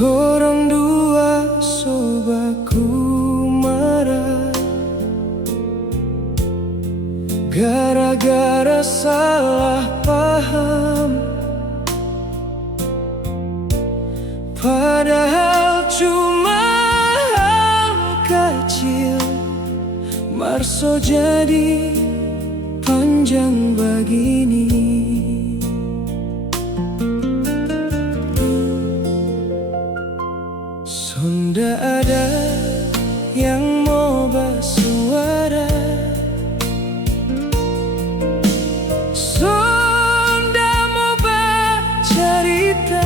Torang dua sobaku marah gara-gara salah paham, padahal cuma hal kecil. Marso jadi panjang begini. Sonda ada yang mau bersuara, sonda mau bercerita.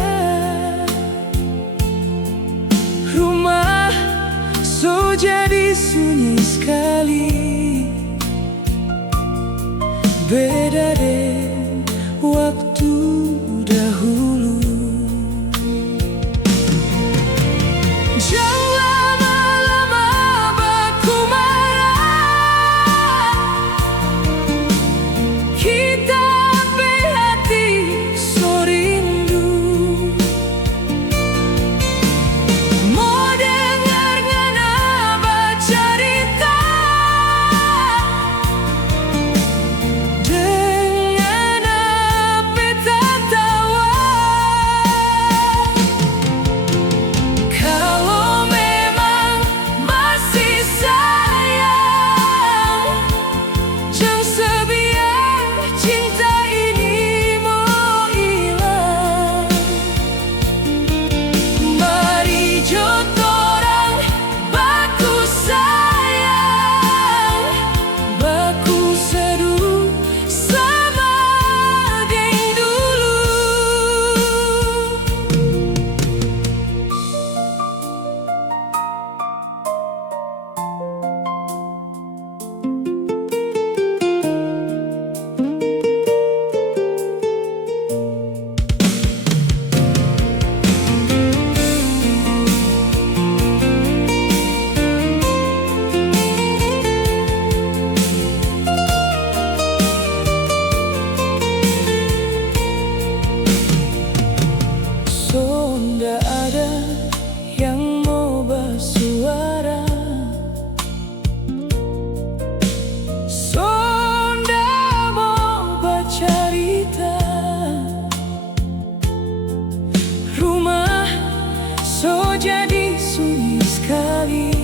Rumah so jadi sunyi sekali. Beda deh waktu dahulu. Jangan lama-lama baku marah, kita berhati so rindu. Mau dengar ngana bercerita, dengan apa tertawa. Kalau memang masih sayang, jangan sebiar cinta ini mau hilang. Mari jod orang baku sayang, baku seru sama geng dulu. Sonda ada yang mau bersuara, sonda mau bercerita. Rumah so jadi sunyi sekali.